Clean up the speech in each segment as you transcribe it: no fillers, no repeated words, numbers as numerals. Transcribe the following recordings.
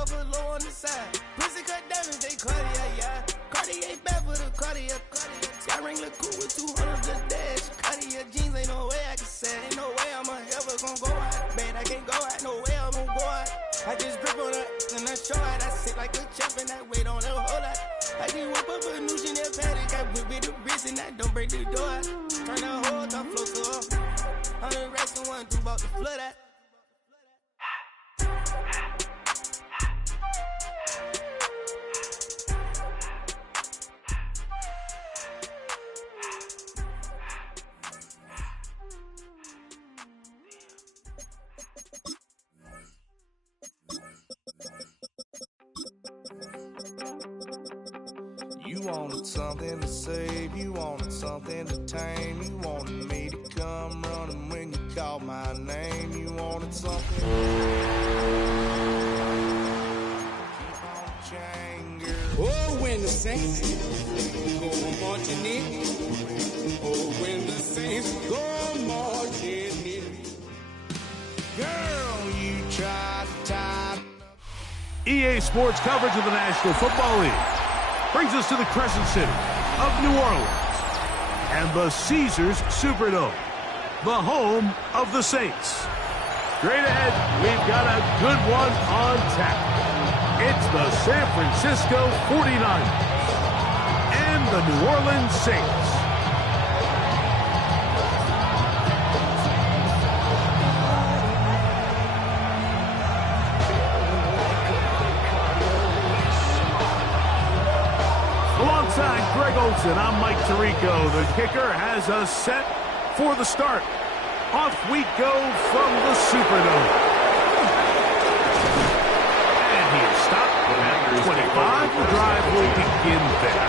buffalo on the side. Pussy cut diamonds, they Cartier, yeah. Cartier bad for the Cartier. Sky ring look cool with 200 the dash. Cartier jeans, ain't no way I can say. Ain't no way I'm ever gon' go out. Man, I can't go out, no way I'm gon' go out. I just drip on her and I show out. I sit like a champ and I wait on a whole lot. I just whip up a new Chanel paddock. I whip with the wrist and I don't break the door. Turn the whole top floor to her. 100 racks and 1 through about to flood out. You wanted something to save, you wanted something to tame, you wanted me to come running when you called my name, you wanted something to keep on the chain, girl. Oh, when the saints go marching in, oh, when the saints go marching in. Girl, you tried to tie. EA Sports coverage of the National Football League brings us to the Crescent City of New Orleans and the Caesars Superdome, the home of the Saints. Straight ahead, we've got a good one on tap. It's the San Francisco 49ers and the New Orleans Saints. Alongside Greg Olsen, I'm Mike Tirico. The kicker has us set for the start. Off we go from the Superdome. And he is stopped at 25. The drive will begin there.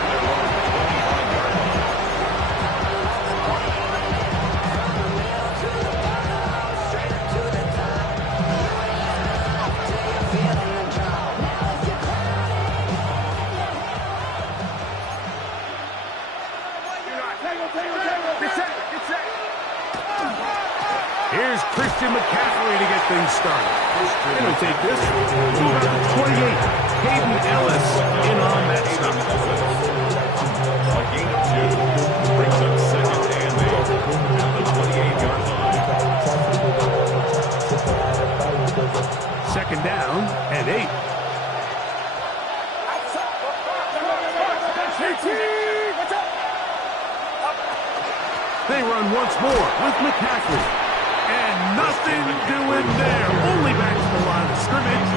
Here's Christian McCaffrey to get things started. And he'll take this to about 28. Hayden Ellis in on that stop. A gain of 2 brings up second and 8 at the 28-yard line. Second down and 8. They run once more with McCaffrey. And nothing doing there. Only back to the line of scrimmage.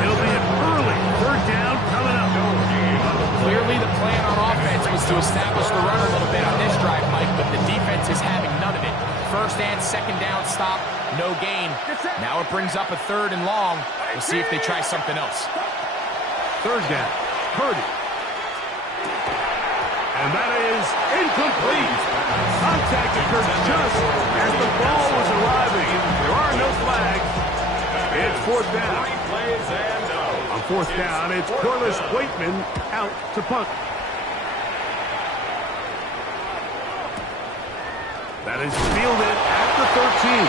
It'll be an early third down coming up. Clearly the plan on offense was to establish the run a little bit on this drive, Mike, but the defense is having none of it. First and second down stop, no gain. Now it brings up a third and long. We'll see if they try something else. Third down. Purdy. And that is incomplete. Contact occurred just as the ball was arriving. There are no flags. It's fourth down. On fourth down, it's Corliss Waitman out to punt. That is fielded at the 13.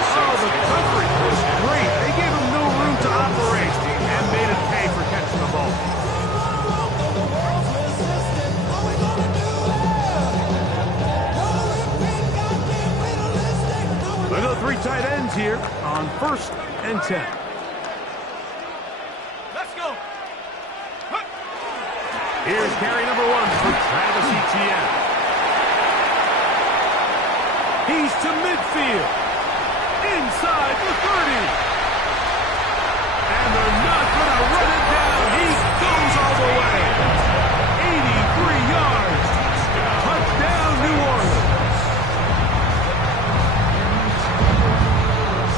Oh, the coverage was great. They gave him no room to operate and made it pay for catching the ball. We'll go 3 tight ends here on 1st and 10. Let's go. Here's carry number 1 for Travis Etienne. He's to midfield. Inside the 30. And they're not going to run it down. He goes all the way. 83 yards. Touchdown, New Orleans.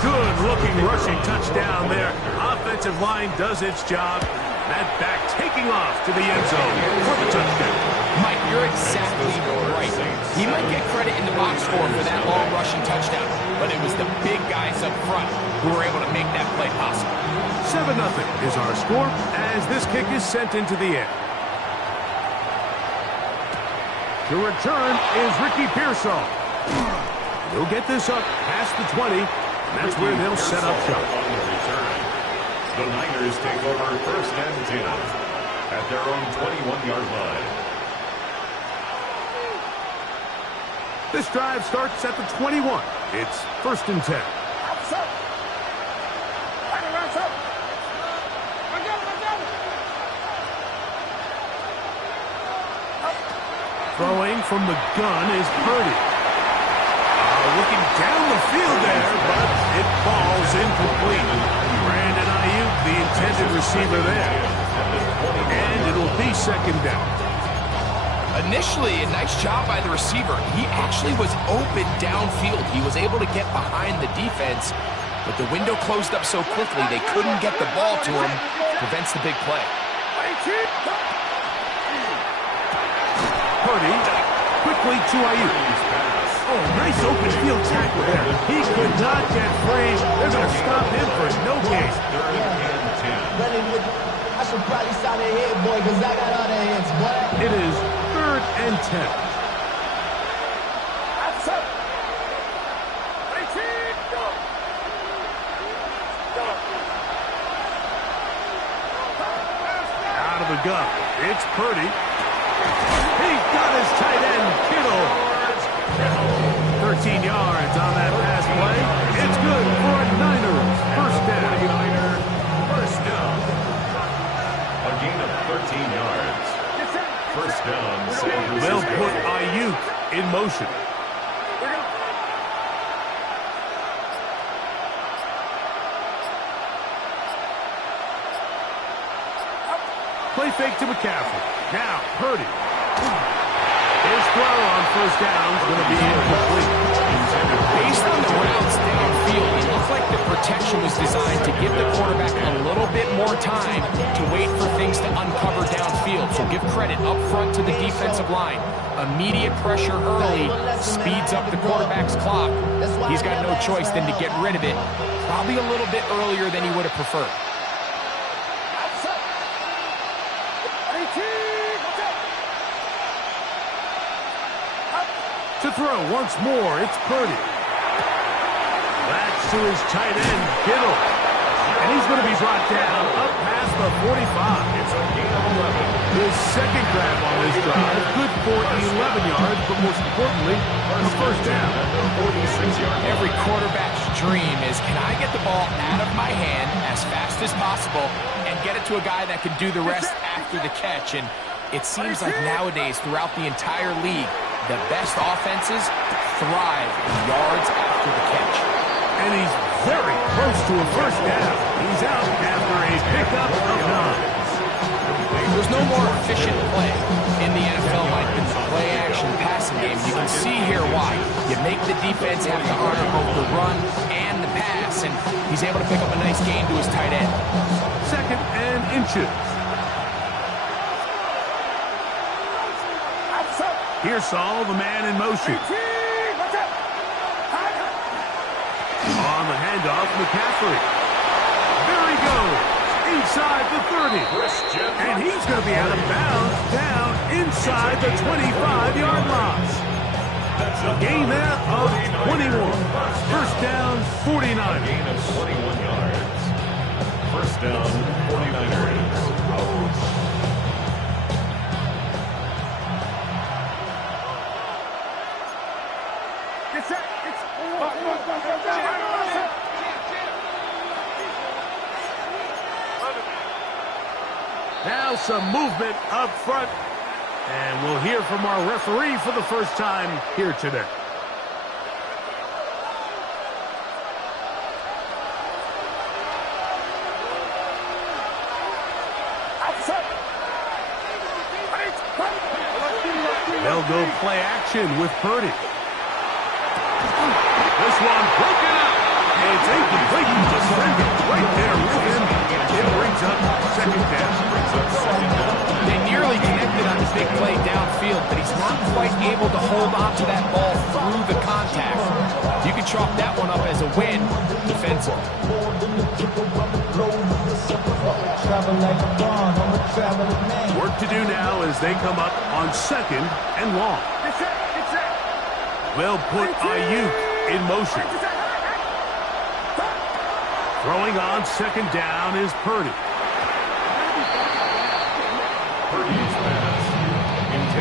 Good-looking rushing touchdown there. Offensive line does its job. That back taking off to the end zone for the touchdown. Mike, you're exactly right. He might get credit in the box score for that long rushing touchdown, but it was the big guys up front who were able to make that play possible. 7-0 is our score as this kick is sent into the air. The return is Ricky Pearsall. He'll get this up past the 20. That's where they'll set up shop. The Niners take over first and 10 at their own 21-yard line. This drive starts at the 21. It's first and 10. Throwing from the gun is Purdy. Looking down the field there, but it falls incomplete. Brandon Ayuk, the intended receiver there. And it'll be second down. Initially, a nice job by the receiver. He actually was open downfield. He was able to get behind the defense, but the window closed up so quickly they couldn't get the ball to him. Prevents the big play. Purdy quickly to Ayuk. Oh, nice open field tackle there. He could not get free. They're going to stop him for no gain. I should probably stop it here, boy, because I got all the hits, boy. It is third and 10. Out of the gun. It's Purdy. He got his tight end, Kittle. 13 yards on that pass play. It's good for a Niners first down. First down. A gain of 13 yards. First down, San Francisco. They'll put Ayuk in motion. Play fake to McCaffrey. Now, Purdy. His throw on first down is going to be incomplete. Based on the routes downfield, it looks like the protection was designed to give the quarterback a little bit more time to wait for things to uncover downfield. So give credit up front to the defensive line. Immediate pressure early speeds up the quarterback's clock. He's got no choice than to get rid of it, probably a little bit earlier than he would have preferred. To throw once more, it's Purdy. That's to his tight end, Kittle. And he's going to be brought down up past the 45. It's a gain of 11. His second grab on this drive, good for 11 yards, but most importantly, a first down. 46 yards. Every quarterback's dream is, can I get the ball out of my hand as fast as possible and get it to a guy that can do the rest after the catch? And it seems like nowadays, throughout the entire league, the best offenses thrive in yards after the catch. And he's very close to a first down. He's out after a pickup of 9. There's no more efficient play in the NFL like the play-action passing game. You can see here why. You make the defense have to honor both the run and the pass, and he's able to pick up a nice gain to his tight end. Second and inches. Here's Saul, the man in motion. On the handoff, McCaffrey. There he goes, inside the 30. And he's going to be out of bounds, down inside the 25-yard line. A gain there of 21. First down, 49. Gain of 21 yards. First down, 49ers. Now some movement up front, and we'll hear from our referee for the first time here today. They'll go play action with Purdy. This one broken up. It's incomplete. Defender right there with him. It brings up second down. They nearly connected on the big play downfield, but he's not quite able to hold on to that ball through the contact. You can chalk that one up as a win defensively. Work to do now as they come up on second and long. They'll put Ayuk in motion. Throwing on second down is Purdy. Purdy's pass.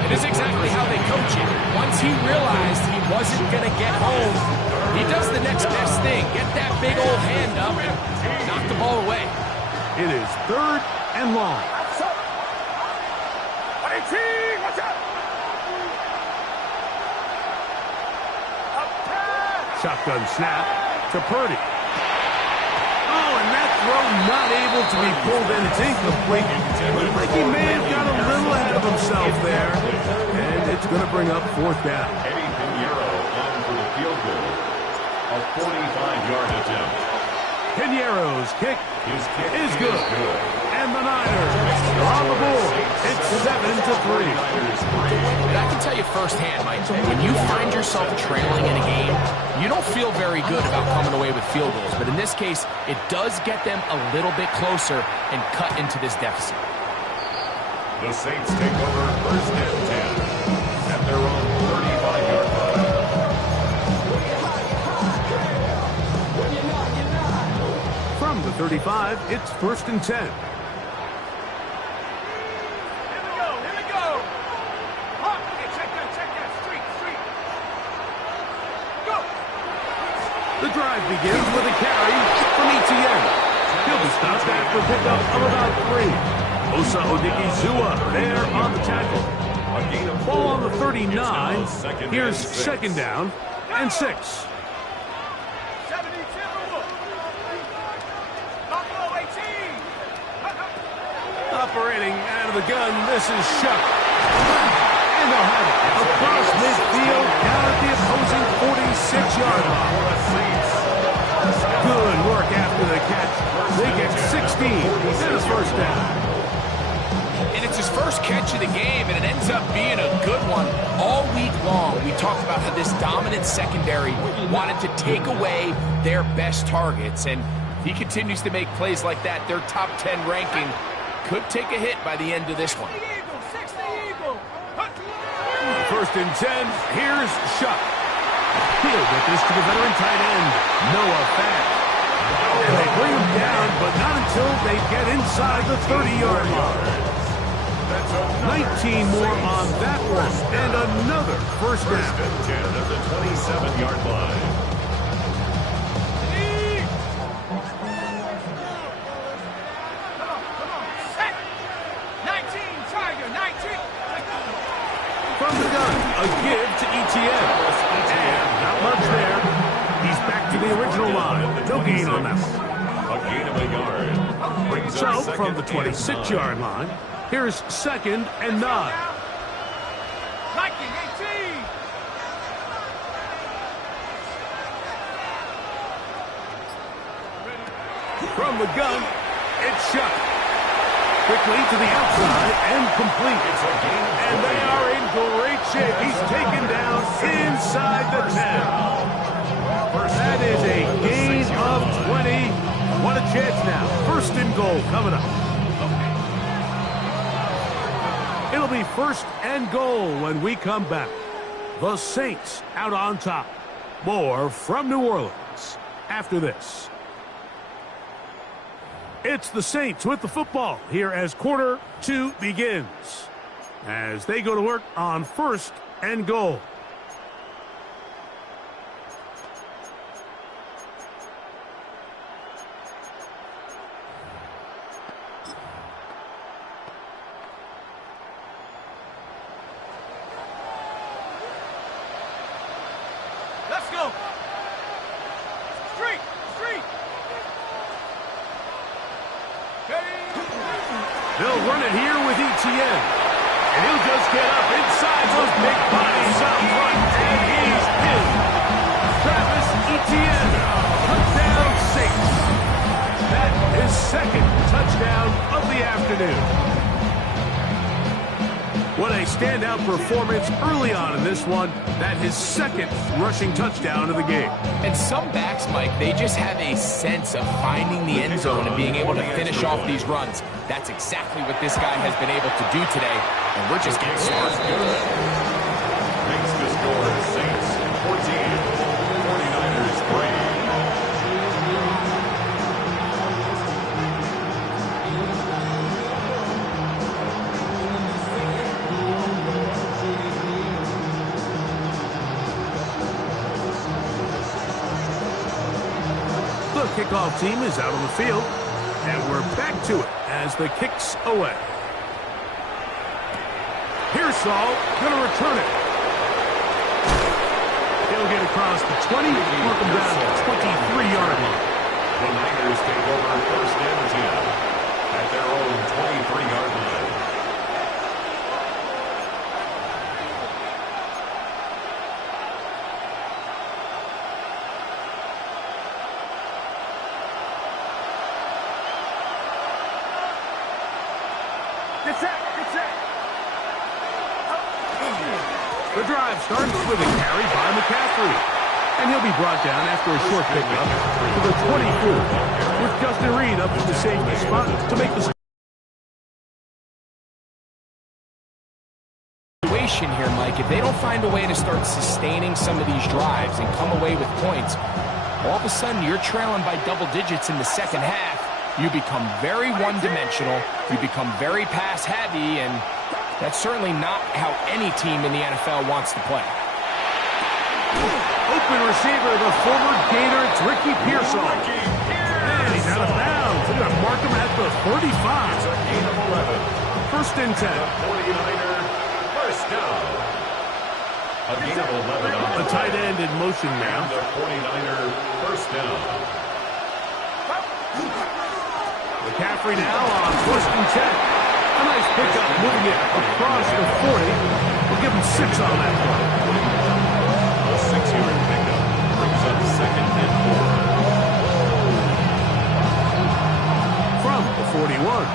It is exactly how they coach it. Once he realized he wasn't going to get home, he does the next best thing. Get that big old hand up and knock the ball away. It is 3rd and long. Shotgun snap to Purdy. Oh, and that throw not able to be pulled in. It's incomplete. Looks like he may have got a little ahead of himself there. And it's going to bring up 4th down. Eddie Pinheiro on for the field goal. A 45-yard attempt. Pinheiro's kick His kick is good. And the Niners are on the board. It's 7-3. And I can tell you firsthand, Mike, when you find yourself trailing in a game, you don't feel very good about coming away with field goals. But in this case, it does get them a little bit closer and cut into this deficit. The Saints take over 1st and 10 at their own 35-yard line. From the 35, it's 1st and 10. The drive begins with a carry from Etienne. He'll be stopped after a pickup of about 3. Osa Odigizua there on the tackle. Ball on the 39. Here's 2nd down and 6. Operating out of the gun, this is Shuck. And they'll have it across midfield down at the opposing 46-yard line. Good work after the catch. They get 16 and a 1st down. And it's his first catch of the game, and it ends up being a good one. All week long, we talked about how this dominant secondary wanted to take away their best targets. And if he continues to make plays like that, their top 10 ranking could take a hit by the end of this one. 1st and 10. Here's Shuck. He'll get this to the veteran tight end, Noah Fant. And they bring him down, but not until they get inside the 30-yard line. 19 more on that one, and another 1st down. 1st and 10 at the 27-yard line. From the gun, a give to Etienne. And not much there. He's back to the original line. No gain on that one. A gain of a yard. Brings So, up from the 2nd and 26-yard line, here's 2nd and 9. From the gun, it's Shuck. Quickly to the outside and complete. And they are in great shape. He's taken down inside the 10. That is a gain of 20. What a chance now. 1st and goal coming up. It'll be 1st and goal when we come back. The Saints out on top. More from New Orleans after this. It's the Saints with the football here as quarter 2 begins. As they go to work on 1st and goal. Let's go. Street. They'll run it here with Etienne. And he'll just get up inside those big bodies up front. And he's pinned. Travis Etienne, touchdown Saints. That is 2nd touchdown of the afternoon. What a standout performance early on in this one. That his 2nd rushing touchdown of the game. And some backs, Mike, they just have a sense of finding the end zone and being able to finish off these runs. That's exactly what this guy has been able to do today, and we're just getting started. Makes the score Saints 14, 49ers 3. kickoff team is out on the field. And we're back to it as the kick's away. Pearsall going to return it. He'll get across the 20, mark him down to the 23-yard line. The Niners take over first and 10 at their own 23-yard line. The drive starts with a carry by McCaffrey. And he'll be brought down after a short pickup to the 24, with Justin Reed up at the safety spot to make the situation here, Mike. If they don't find a way to start sustaining some of these drives and come away with points, all of a sudden you're trailing by double digits in the second half. You become very one-dimensional. You become very pass-heavy, and that's certainly not how any team in the NFL wants to play. Open receiver, the former Gator, it's Ricky Pearsall. And he's out of bounds. They're going to mark him at the 35. Gain of 11. First and 10. 49er, first down. A gain of 11 on The tight end in motion now. the 49er, first down. McCaffrey now on first and 10. A nice pickup, moving it across the 40. We'll give him 6 on that one. A 6-yard pickup brings up second and 4. From the 41,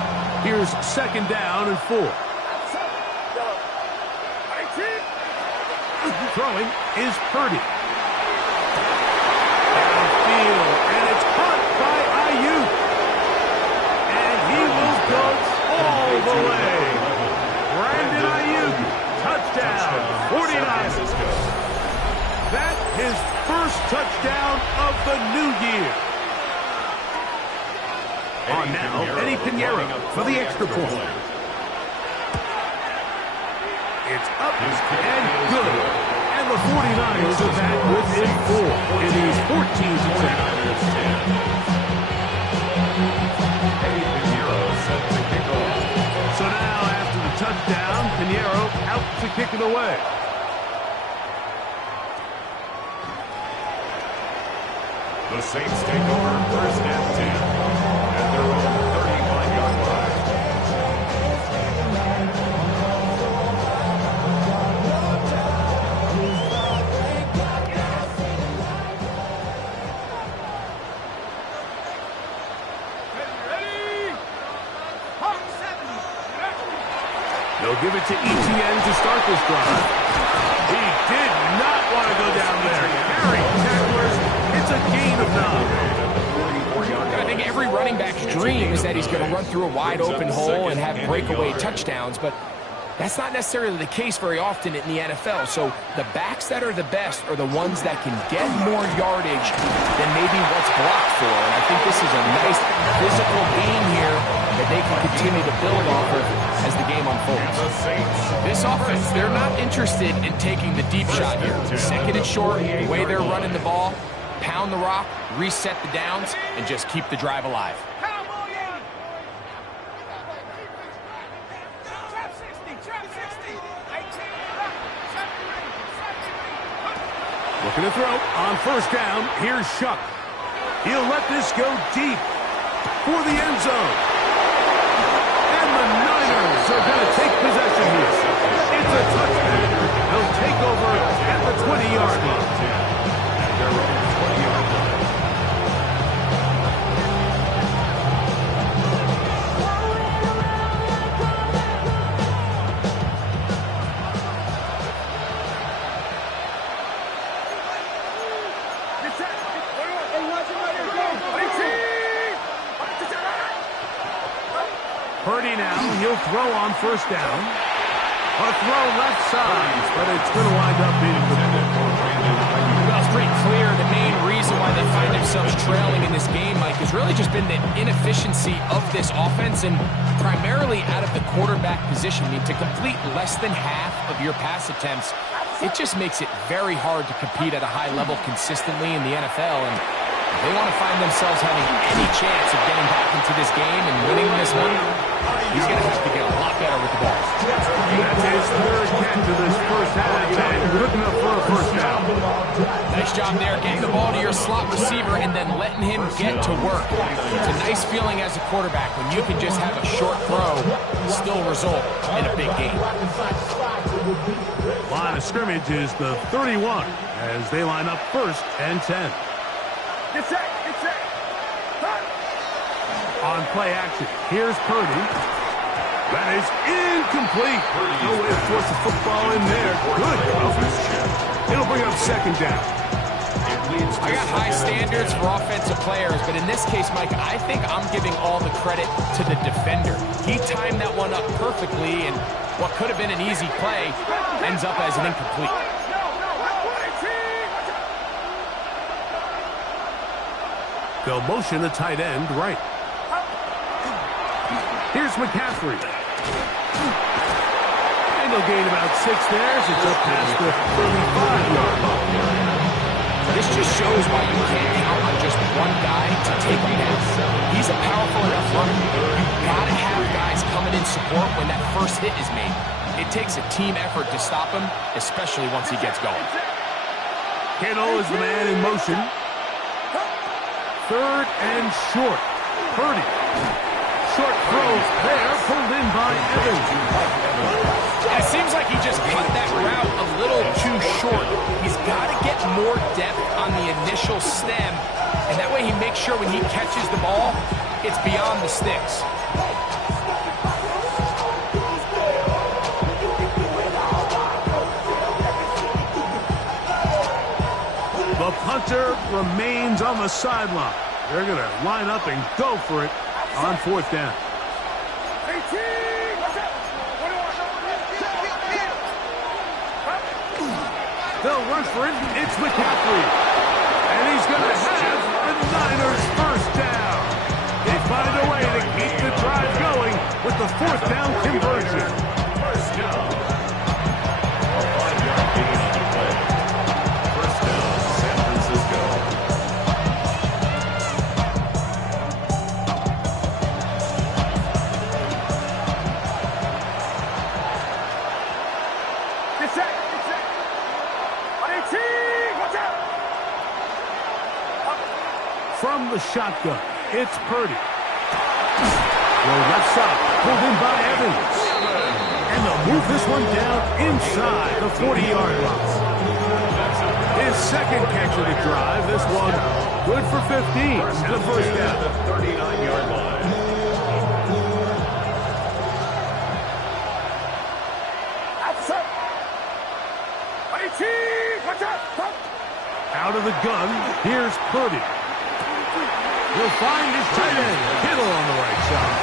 here's second down and 4. Throwing is Purdy. Downfield, and it's caught by Ayuk. And he will go all the way. Brandon Ayuk, touchdown, 49ers. That's his first touchdown of the new year. On now, Eddie Pinheiro for the extra point. It's up and good. And the 49ers are back within 4 in these 14 to 10. Eddie Pinheiro set to kick off. So now, after the touchdown, Pinheiro out to kick it away. The Saints take over first and 10 at their own 35-yard line. They'll give it to Etienne to start this drive. He did not want to go down there. Carrying tacklers. It's a gain of 9. I think every running back's dream is that he's going to run through a wide open hole and have breakaway touchdowns, but that's not necessarily the case very often in the NFL. So the backs that are the best are the ones that can get more yardage than maybe what's blocked for. And I think this is a nice physical game here that they can continue to build off of as the game unfolds. This offense, they're not interested in taking the deep shot here. Second and short, the way they're running the ball, pound the rock, reset the downs, and just keep the drive alive. Looking to throw on first down. Here's Shuck. He'll let this go deep for the end zone. And the Niners are going to take possession here. It's a touchdown. They'll take over at the 20-yard line. Their own 20-yard line. Purdy now, he'll throw on first down. A throw left side, but it's going to wind up being intended for Brandon Ayuk. Well, it's pretty clear the main reason why they find themselves trailing in this game, Mike, has really just been the inefficiency of this offense and primarily out of the quarterback position. I mean, to complete less than half of your pass attempts, it just makes it very hard to compete at a high level consistently in the NFL. And If they want to find themselves having any chance of getting back into this game and winning this one, he's going to have to get a lot better with the ball. That's his third catch of this first half, and looking up for a first down. Nice job there, getting the ball to your slot receiver and then letting him get to work. It's a nice feeling as a quarterback when you can just have a short throw still result in a big game. Line of scrimmage is the 31 as they line up first and 10. On play action, here's Purdy. That is incomplete. No way to force the football in there. Good coverage. It'll bring up second down. I got high standards for offensive players, but in this case, Mike, I think I'm giving all the credit to the defender. He timed that one up perfectly, and what could have been an easy play ends up as an incomplete. They'll motion the tight end right. Here's McCaffrey. And they'll gain about 6 there as it's up past the 35-yard line. This just shows why you can't count on just one guy to take him down. He's a powerful enough runner. You've got to have guys coming in support when that first hit is made. It takes a team effort to stop him, especially once he gets going. Kittle is the man in motion. Third and short. Purdy. Short throws there, pulled in by Evans. And it seems like he just cut that route a little too short. He's got to get more depth on the initial stem, and that way he makes sure when he catches the ball, it's beyond the sticks. The punter remains on the sideline. They're going to line up and go for it on fourth down. They'll run for it. It's McCaffrey. And he's going to have the Niners first down. They find a way to keep the drive going with the fourth down conversion. First down. A 5-yard gain on the play. First down, San Francisco. From the shotgun, it's Purdy. The left side, pulled in by Evans. And they'll move this one down inside the 40-yard line. His second catch of the drive, this one good for 15 and a first down. The 39-yard line. Out of the gun, here's Purdy. He'll find his tight end, Kittle on the right side.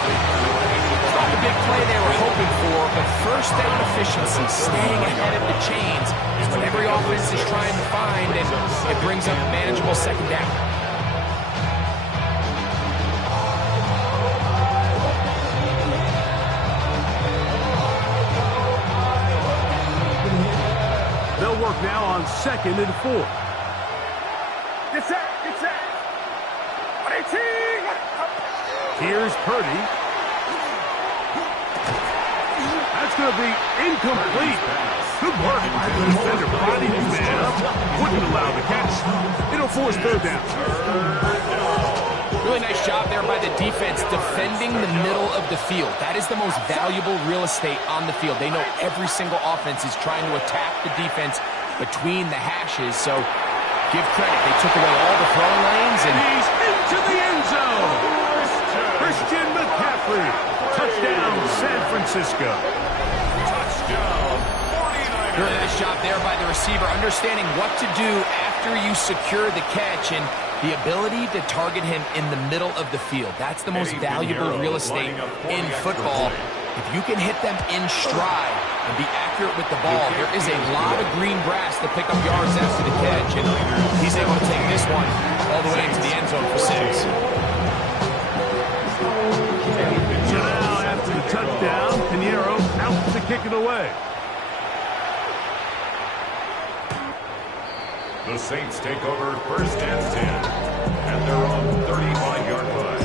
It's not the big play they were hoping for, but first down efficiency, staying ahead of the chains, is what every offense is trying to find, and it brings up a manageable second down. They'll work now on 2nd and 4. Here's Purdy. That's going to be incomplete. Good work by the defender. Body the man up. Wouldn't allow the catch. It'll force third down. Really nice job there by the defense defending the middle of the field. That is the most valuable real estate on the field. They know every single offense is trying to attack the defense between the hashes, so give credit. They took away all the throwing lanes, and he's into the end zone. Christian McCaffrey. Touchdown, San Francisco. Touchdown, 49ers. Really nice job there by the receiver, understanding what to do after you secure the catch and the ability to target him in the middle of the field. That's the most valuable real estate in football. If you can hit them in stride and be accurate with the ball, there is a lot of green grass to pick up yards after the catch, and he's able to take this one all the way into the end zone for 6. So now, after the touchdown, Pinheiro out to kick it away. The Saints take over 1st and 10 at their own 35-yard line.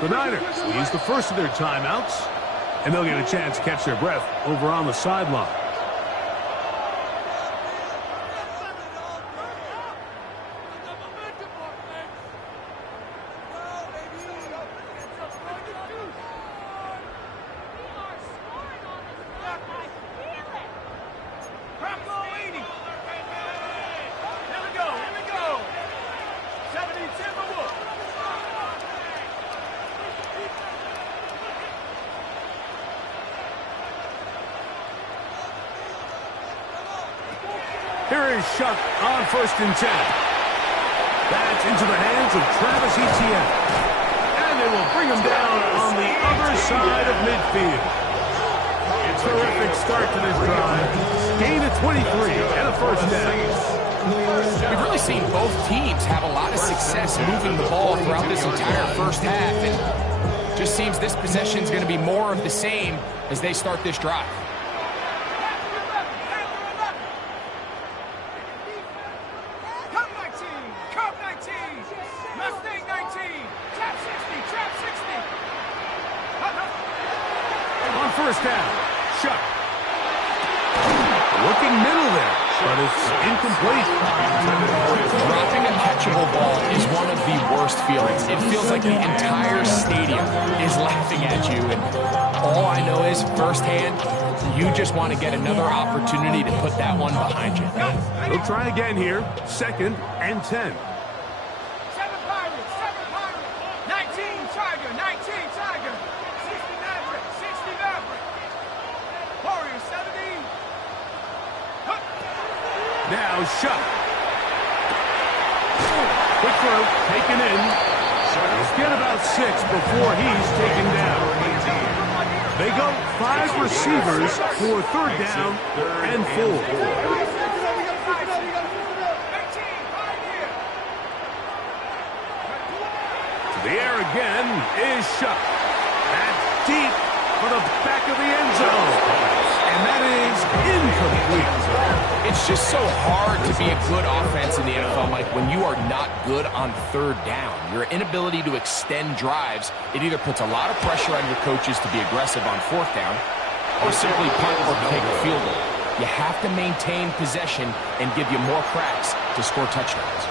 The Niners use the first of their timeouts, and they'll get a chance to catch their breath over on the sideline. Here is Shuck on 1st and 10. That's into the hands of Travis Etienne. And they will bring him down on the other side of midfield. Terrific start to this drive. Gain of 23 and a 1st down. We've really seen both teams have a lot of success moving the ball throughout this entire first half. And just seems this possession is going to be more of the same as they start this drive. First down, Shuck. Looking middle there, but it's incomplete. Dropping a catchable ball is one of the worst feelings. It feels like the entire stadium is laughing at you, and all I know is firsthand, you just want to get another opportunity to put that one behind you. We'll try again here, 2nd and 10. 7 Pirates, 19 Tiger, 19 Tiger. Now Shuck. Quick throw, taken in. He'll get about 6 before he's taken down. They go 5 receivers for 3rd down and 4. To the air again is Shuck. That's deep for the back of the end zone. And that is incomplete. It's just so hard to be a good offense in the NFL, Mike, when you are not good on 3rd down. Your inability to extend drives, it either puts a lot of pressure on your coaches to be aggressive on 4th down or simply punt or take a field goal. You have to maintain possession and give you more cracks to score touchdowns.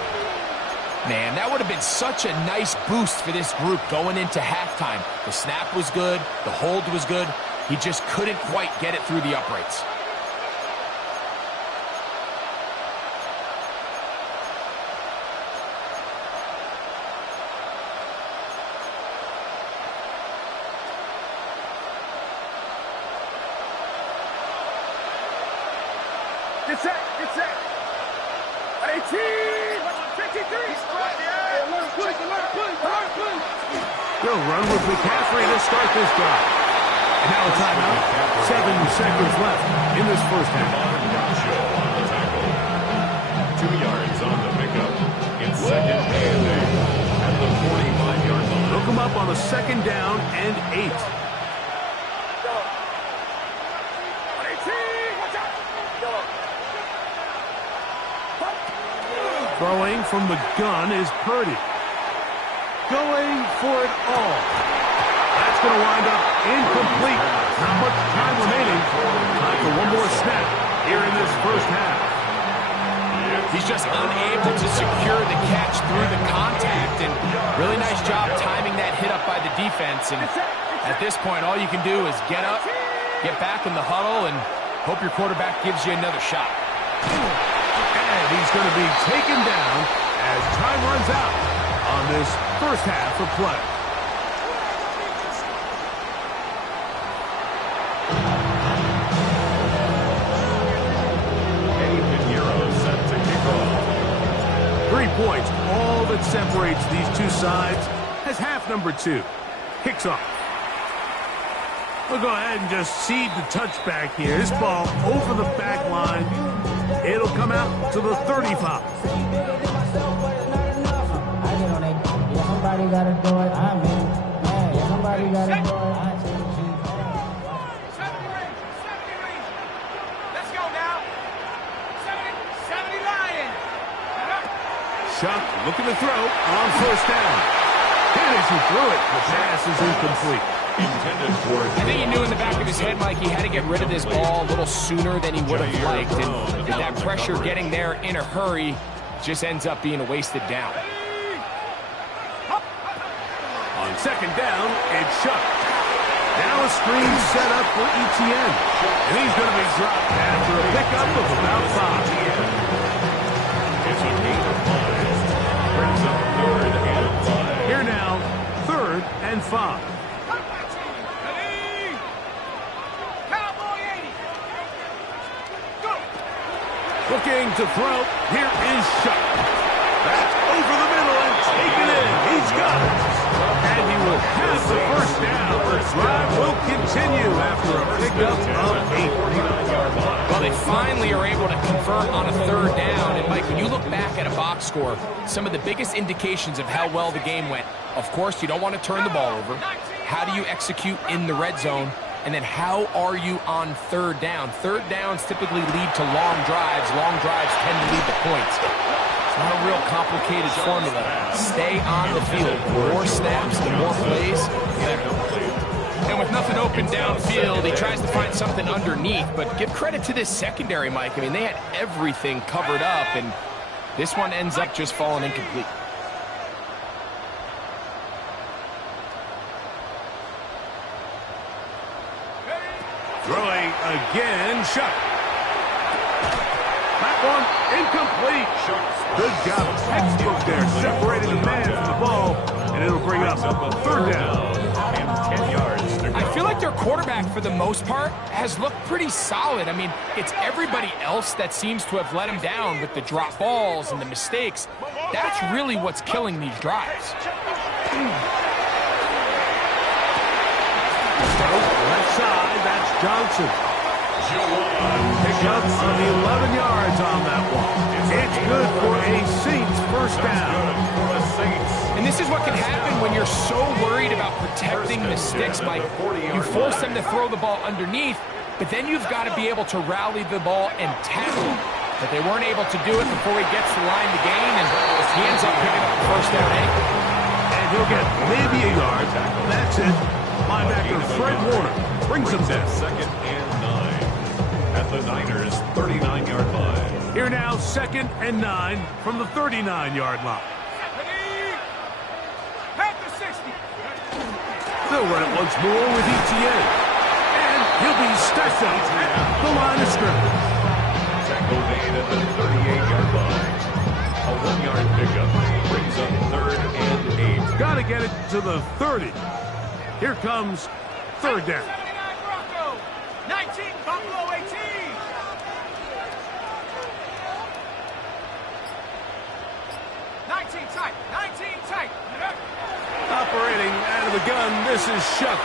Man, that would have been such a nice boost for this group going into halftime. The snap was good. The hold was good. He just couldn't quite get it through the uprights. Get set, get set. 18, 53. They'll run with McCaffrey to start this drive. And now a timeout. 7 seconds left in this first half. On the tackle. 2 yards on the pickup. It's 2nd and 8 at the 45-yard line. They'll come up on a 2nd down and 8. Throwing from the gun is Purdy. Going for it all. That's going to wind up incomplete. Not much time remaining. Time for one more snap here in this first half. He's just unable to secure the catch through the contact, and really nice job timing that hit up by the defense. And at this point, all you can do is get up, get back in the huddle, and hope your quarterback gives you another shot. And he's going to be taken down as time runs out on this first half of play. Set to kick off. 3 points, all that separates these two sides, as half number 2 kicks off. We'll go ahead and just cede the touchback here. This ball over the back line. It'll come out to the 35. Somebody gotta do it. I mean, hey, somebody gotta do it. 70 Rangers. Let's go now. 70 Lions. Shuck looking to throw on first down. And as he threw it, the pass is incomplete. I think he knew in the back of his head, Mike, he had to get rid of this ball a little sooner than he would have liked. And with that pressure getting there in a hurry, just ends up being a wasted down. On second down, it's Shuck. Now a screen set up for Etienne. And he's going to be dropped after a pickup of about 5. It's a gain of 5. Brings up 3rd and 5. Here now, 3rd and 5. Looking to throw. Here is Shuck. That's over the middle and taken in. He's got it. And he will have the first down. The drive will continue after a pickup of 8. Well, they finally are able to convert on a 3rd down. And, Mike, when you look back at a box score, some of the biggest indications of how well the game went, of course, you don't want to turn the ball over. How do you execute in the red zone? And then how are you on 3rd down? 3rd downs typically lead to long drives. Long drives tend to lead to points. It's not a real complicated formula. Stay on the field. The more snaps, the more plays, the better. And with nothing open downfield, he tries to find something underneath. But give credit to this secondary, Mike. I mean, they had everything covered up, and this one ends up just falling incomplete. Throwing again, Shuck. That one incomplete. Good job, textbook there, separating the man from the ball, and it'll bring up 3rd down. And 10 yards. I feel like their quarterback, for the most part, has looked pretty solid. I mean, it's everybody else that seems to have let him down with the drop balls and the mistakes. That's really what's killing these drives. Left side, that's Johnson. Pick up on the 11 yards on that one. It's good for a Saints first down. And this is what can happen when you're so worried about protecting the sticks, Mike. You force them to throw the ball underneath, but then you've got to be able to rally the ball and tackle. But they weren't able to do it before he gets the line to gain, and he ends up picking up the first down anyway. And he'll get maybe a yard. That's it. Linebacker Fred Warner brings him down. 2nd and 9 at the Niners' 39-yard line. Here now, 2nd and 9 from the 39-yard line. They'll run it once more with Etienne. And he'll be stacked up at the line of scrimmage. Tackle made at the 38-yard line. A 1-yard pickup brings up 3rd and 8. Got to get it to the 30. Here comes 3rd down. 19, Buffalo 18. Operating out of the gun, this is Shuck.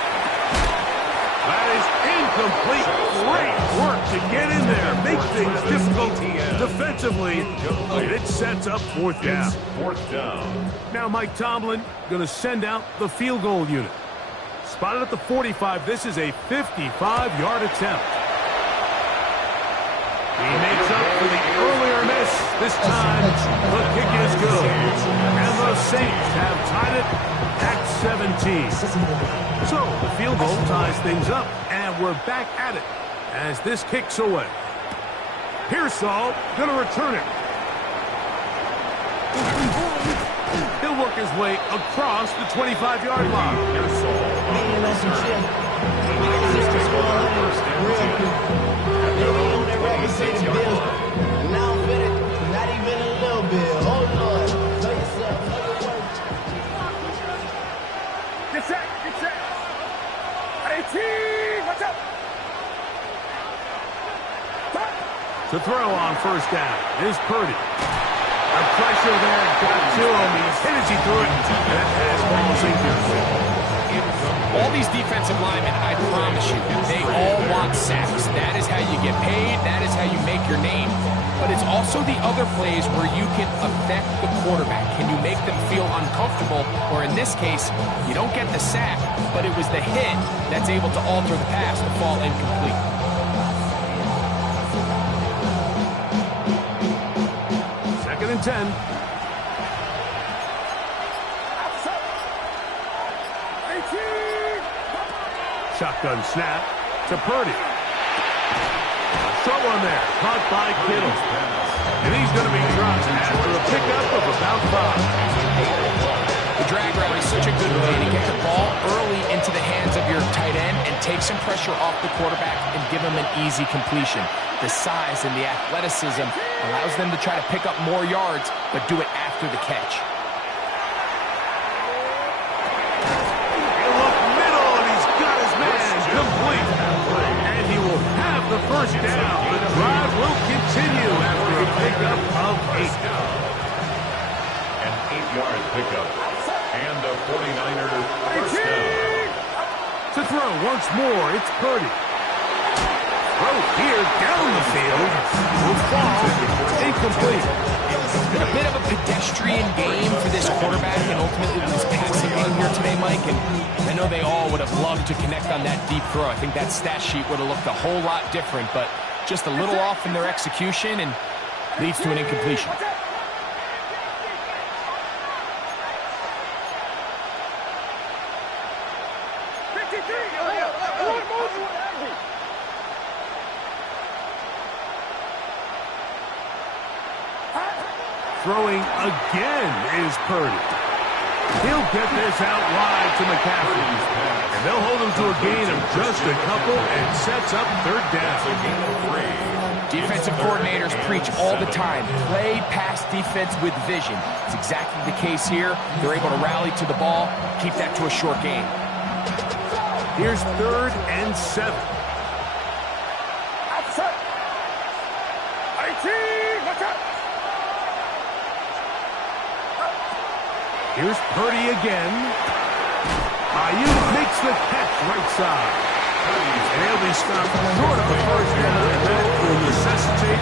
That is incomplete. Great work to get in there, make things difficult defensively. And it sets up 4th down. 4th down. Now Mike Tomlin going to send out the field goal unit. Spotted at the 45, this is a 55-yard attempt. He makes up for the earlier miss. This time, the kick is good. And the Saints have tied it at 17. So, the field goal ties things up, and we're back at it as this kicks away. Pearsall going to return it. He'll work his way across the 25-yard line. Not even a little bit. Oh, Lord. Know yourself. Know your work. Get set. 18. Watch out. To throw on first down is Purdy. The pressure there got to him. He's hit as he threw it. And that pass ball is incomplete. All these defensive linemen, I promise you, they all want sacks. That is how you get paid. That is how you make your name. But it's also the other plays where you can affect the quarterback. Can you make them feel uncomfortable? Or in this case, you don't get the sack, but it was the hit that's able to alter the pass to fall incomplete. Second and 10. Shotgun snap to Purdy. Short one there, caught by Kittle. And he's going to be dropped after a pickup of about 5. The drag route is such a good way to get the ball early into the hands of your tight end and take some pressure off the quarterback and give him an easy completion. The size and the athleticism allows them to try to pick up more yards, but do it after the catch. Complete. And he will have the first down. The drive will continue after a pickup of 8. An 8-yard pickup. And a 49er first down. To throw once more, it's Purdy. Throw here down the field. Will fall. Incomplete. Been a bit of a pedestrian game for this quarterback and ultimately this passing game here today, Mike. And I know they all would have loved to connect on that deep throw. I think that stat sheet would have looked a whole lot different, but just a little off in their execution and leads to an incompletion. Throwing again is Purdy. He'll get this out wide to McCaffrey. And they'll hold him to a gain of just a couple and sets up third down. Defensive coordinators preach all the time, play pass defense with vision. It's exactly the case here. They're able to rally to the ball, keep that to a short gain. Here's 3rd and 7. Here's Purdy again. Ayuk makes the catch right side. And he'll be stopped short of the first down, and that will necessitate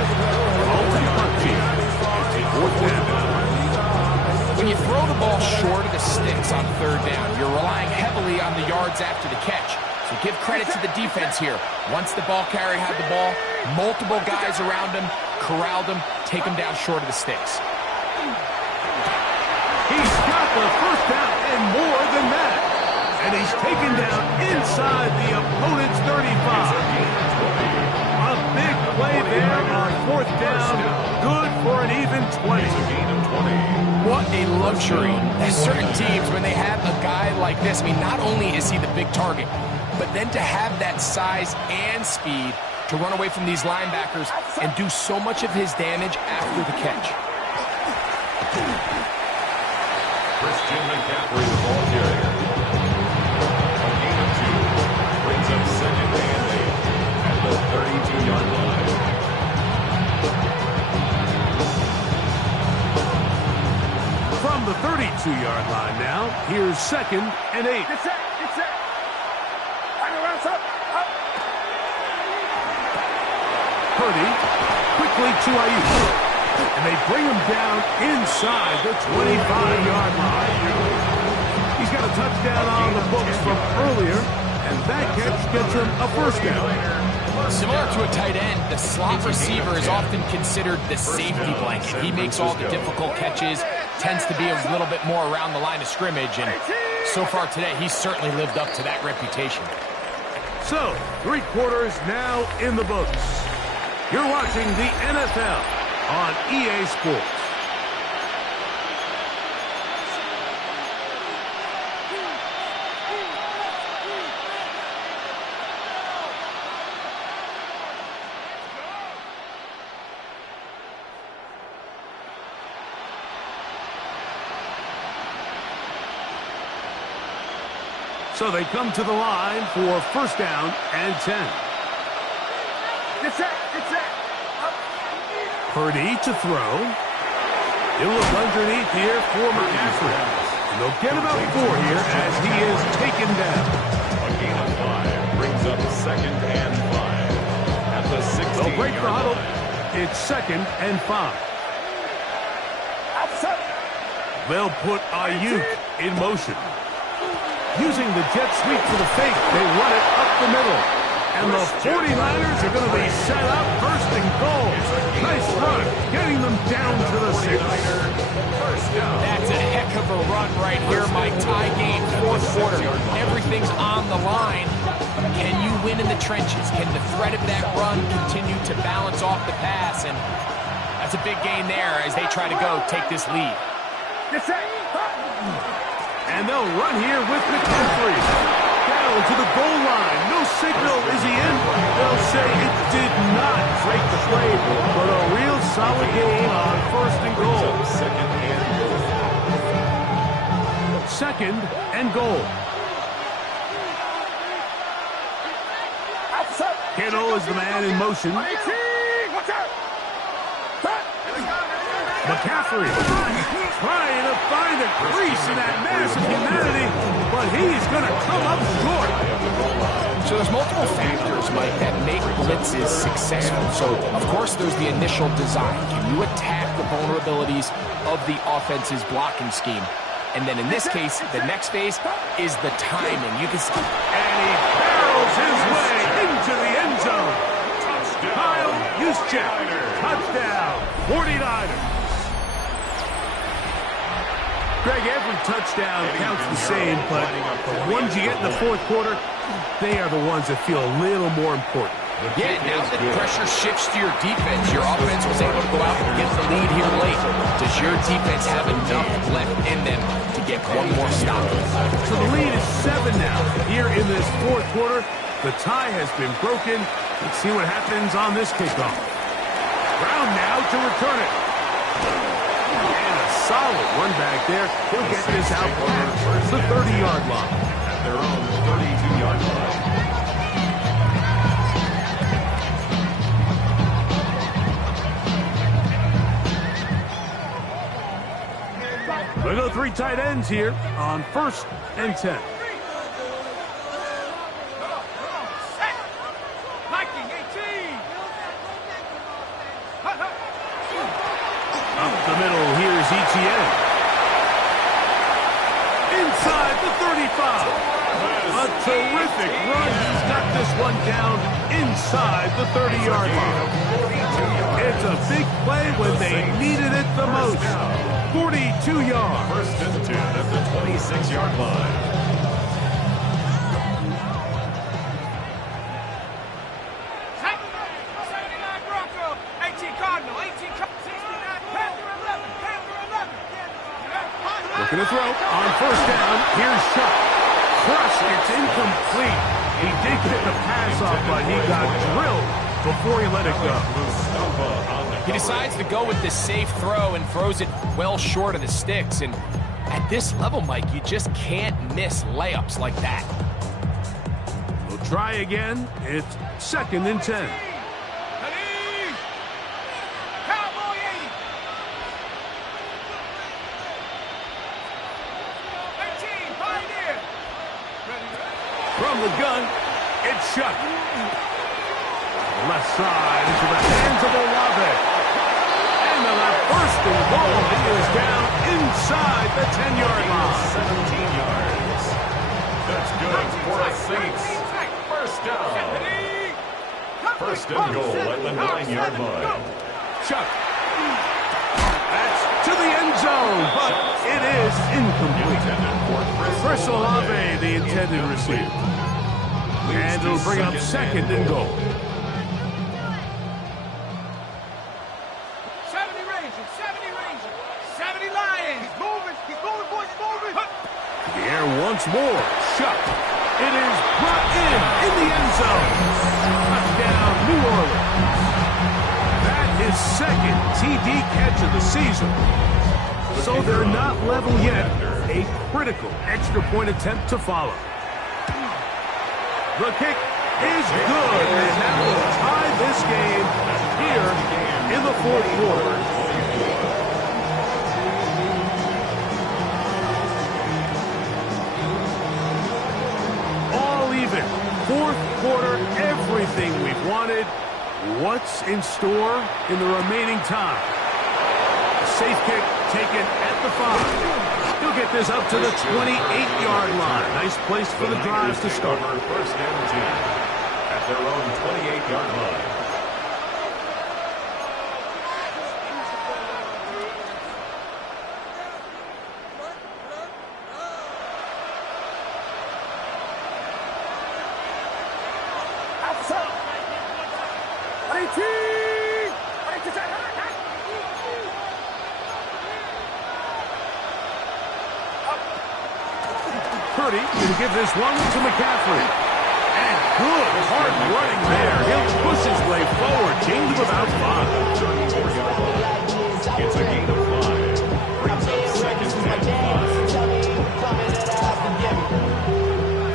ultimate punt team. It's a 4th down. When you throw the ball short of the sticks on 3rd down, you're relying heavily on the yards after the catch. So give credit to the defense here. Once the ball carrier had the ball, multiple guys around him, corralled him, take him down short of the sticks. He's got the first down and more than that. And he's taken down inside the opponent's 35. A big play there on 4th down. Good for an even 20. What a luxury. There's certain teams, when they have a guy like this, I mean, not only is he the big target, but then to have that size and speed to run away from these linebackers and do so much of his damage after the catch. Christian McCaffrey, the ball carrier. A gain of 2 brings up 2nd and 8 at the 32-yard line. From the 32-yard line now, here's 2nd and 8. Get set. Purdy quickly to Ayuk. And they bring him down inside the 25-yard line. He's got a touchdown on the books from earlier, and that catch gets him a first down. Similar to a tight end, the slot receiver is often considered the safety blanket. He makes all the difficult catches, tends to be a little bit more around the line of scrimmage, and so far today, he's certainly lived up to that reputation. So, 3 quarters now in the books. You're watching the NFL on EA Sports. So they come to the line for 1st down and 10. Get set. Purdy to throw. He'll look underneath here for McCaffrey. And they'll get about 4 here as he is taken down. brings up 2nd and 5 at the 16-yard line. They'll break the huddle. It's 2nd and 5. They'll put Ayuk in motion. Using the jet sweep for the fake, they run it up the middle. And the 49ers are going to be set up 1st and goal. Nice run, getting them down to the 6. That's a heck of a run right here, Mike. Tie game, 4th quarter. Everything's on the line. Can you win in the trenches? Can the threat of that run continue to balance off the pass? And that's a big gain there as they try to go take this lead. And they'll run here with McCaffrey. Down to the goal line. No signal. Is he in? They'll say it did not break the play, but a real solid game on 1st and goal. 2nd and goal. Kittle is the man in motion. McCaffrey trying to find a crease in that massive humanity, but he's going to come up short. So there's multiple factors, Mike, that make blitzes successful. So, of course, there's the initial design. Can you attack the vulnerabilities of the offense's blocking scheme? And then in this case, the next phase is the timing. You can see. And he barrels his way into the end zone. Kyle Juszczyk, touchdown, 49ers. Greg, every touchdown counts the same, but the ones you get in the 4th quarter, they are the ones that feel a little more important. Yeah, now that pressure shifts to your defense, your offense was able to go out and get the lead here late. Does your defense have enough left in them to get one more stop? So the lead is 7 now. Here in this 4th quarter, the tie has been broken. Let's see what happens on this kickoff. Brown now to return it. And a solid run back there. He'll get this out past the 30-yard line. At their own 32-yard line. We'll go 3 tight ends here on 1st and 10. Up the middle, here's Etienne. Inside the 35. A terrific run. He's got this one down inside the 30-yard line. It's a big play when they needed it the most. 42 yards. 1st and 10 at the 26-yard line. Looking to throw on 1st down. Here's Chuck. Crushed. It's incomplete. He did get the pass off, but he got drilled before he let it go. He decides to go with the safe throw and throws it well short of the sticks. And at this level, Mike, you just can't miss layups like that. We'll try again. It's 2nd and 10. From the gun, it's Chuck. Left side into the hands of Olave. And on that 1st and goal, he is down inside the 10-yard line. 17 yards. That's good for the Saints. 1st down. 1st and goal at the 9-yard line. Chuck. That's to the end zone, but it is incomplete. Chris Olave, the intended receiver. And it'll bring up 2nd and goal. 70 Rangers, 70 Lions. He's moving, boys, he's moving. The air once more. Chuck. It is brought in the end zone. Touchdown, New Orleans. That is 2nd TD catch of the season. So they're not level yet. A critical extra point attempt to follow. The kick is good, and that will tie this game here in the 4th quarter. All even. 4th quarter. What's in store in the remaining time? A safe kick taken at the 5. He'll get this up to the 28-yard line. Nice place for the drives to start. First and 10 at their own 28-yard line. Purdy will give this one to McCaffrey. And good hard running there. He'll push his way forward. Gain of about 5. 34-yard line. It's a gain of 5. Brings up second and 5.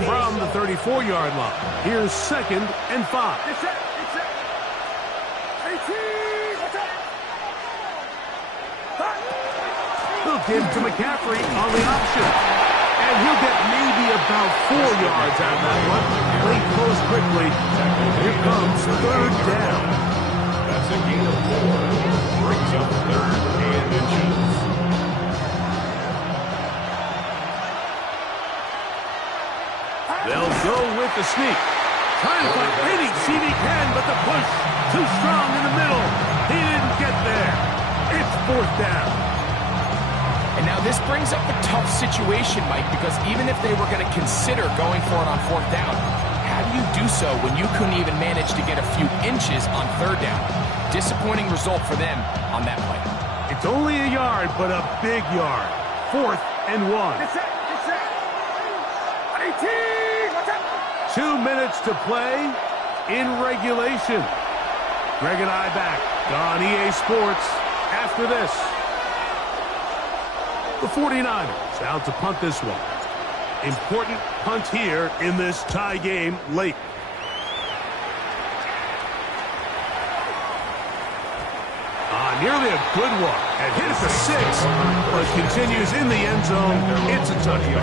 From the 34-yard line, here's second and 5. He'll give to McCaffrey on the option. And he'll get maybe about 4 yards out of that one. Play close quickly. Here comes third down. That's a gain of 4. Brings up third and inches. They'll go with the sneak. Trying to find any seat he can, but the push too strong in the middle. He didn't get there. It's fourth down. And now this brings up a tough situation, Mike, because even if they were going to consider going for it on fourth down, how do you do so when you couldn't even manage to get a few inches on third down? Disappointing result for them on that play. It's only a yard, but a big yard. Fourth and 1. 2 minutes to play in regulation. Greg and I back on EA Sports after this. The 49ers out to punt this one. Important punt here in this tie game late. Nearly a good one. And hit at the 6, but continues in the end zone. It's a touchdown.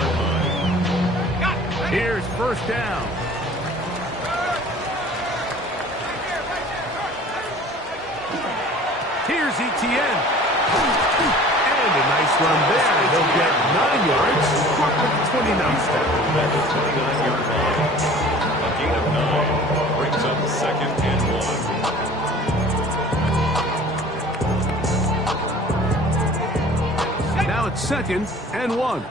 Here's first down. Here's Etienne. And a nice run there. They'll get 9 yards. 29 at the 29-yard line. A gain of 9 brings up second and 1. Now it's second and 1.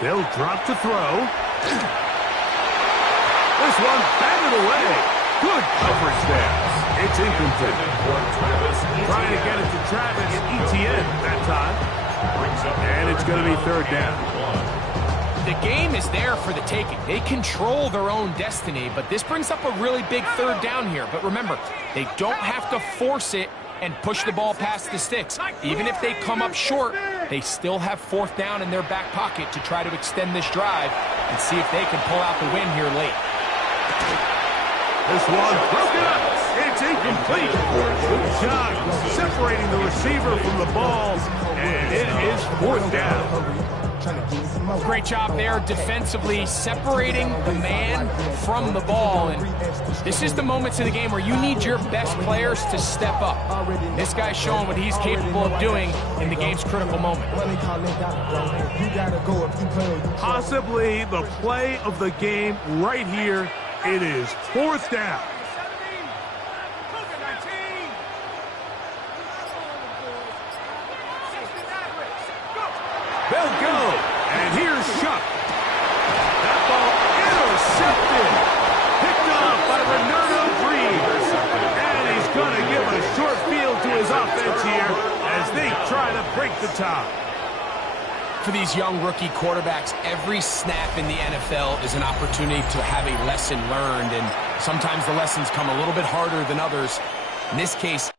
They'll drop to throw. This one batted away. Good coverage there. It's incomplete. Trying to get it to Travis Etienne that time. And it's going to be third down. The game is there for the taking. They control their own destiny, but this brings up a really big third down here. But remember, they don't have to force it and push the ball past the sticks. Even if they come up short, they still have fourth down in their back pocket to try to extend this drive and see if they can pull out the win here late. This one broken up. It's incomplete. Good job separating the receiver from the ball, and it is fourth down. Great job there defensively, separating the man from the ball. And this is the moments of the game where you need your best players to step up. This guy's showing what he's capable of doing in the game's critical moment. Possibly the play of the game right here. It is fourth down. They'll go. And here's Shuck. That ball intercepted. Picked off by Renardo Green. And he's going to give a short field to his offense here as they try to break the tie. For these young rookie quarterbacks, every snap in the NFL is an opportunity to have a lesson learned, and sometimes the lessons come a little bit harder than others. In this case,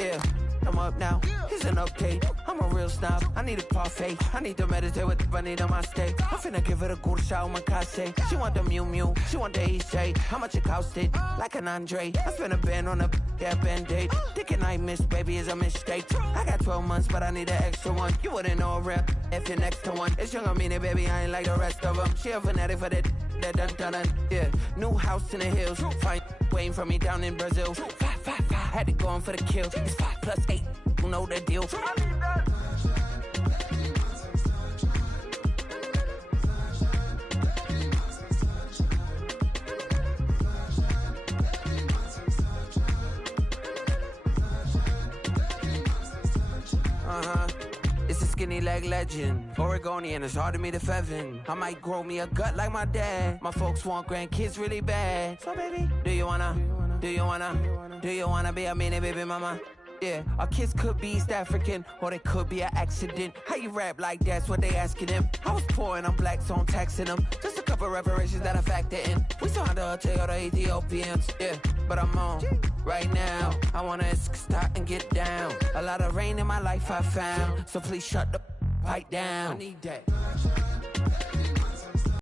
Yeah, I'm up now. Here's an update. I'm a real snob. I need a parfait. I need to meditate with the bunny on my stay. I'm finna give it a good shot with my case. She want the Mew Mew. She want the EJ. How much it costed? Like an Andre. I spent a band on a band-aid. Thinking I missed, baby, is a mistake. I got 12 months, but I need an extra one. You wouldn't know a rep if you're next to one. It's young, I mean it, baby. I ain't like the rest of them. She a fanatic for that dun. Yeah, new house in the hills. Fine, waiting for me down in Brazil. 5, had to go on for the kill. It's 5 plus 8. You know the deal. It's a skinny leg legend. Oregonian, it's hard to meet a Fevin. I might grow me a gut like my dad. My folks want grandkids really bad. So baby, do you wanna be a mini baby mama? Yeah, our kids could be East African, or they could be an accident. How you rap like that's what they asking him. I was poor and I'm black, so I'm taxing them. Just a couple reparations that I factor in. We saw the other Ethiopians, yeah, but I'm on right now. I wanna start and get down. A lot of rain in my life I found, so please shut the pipe down. I need that.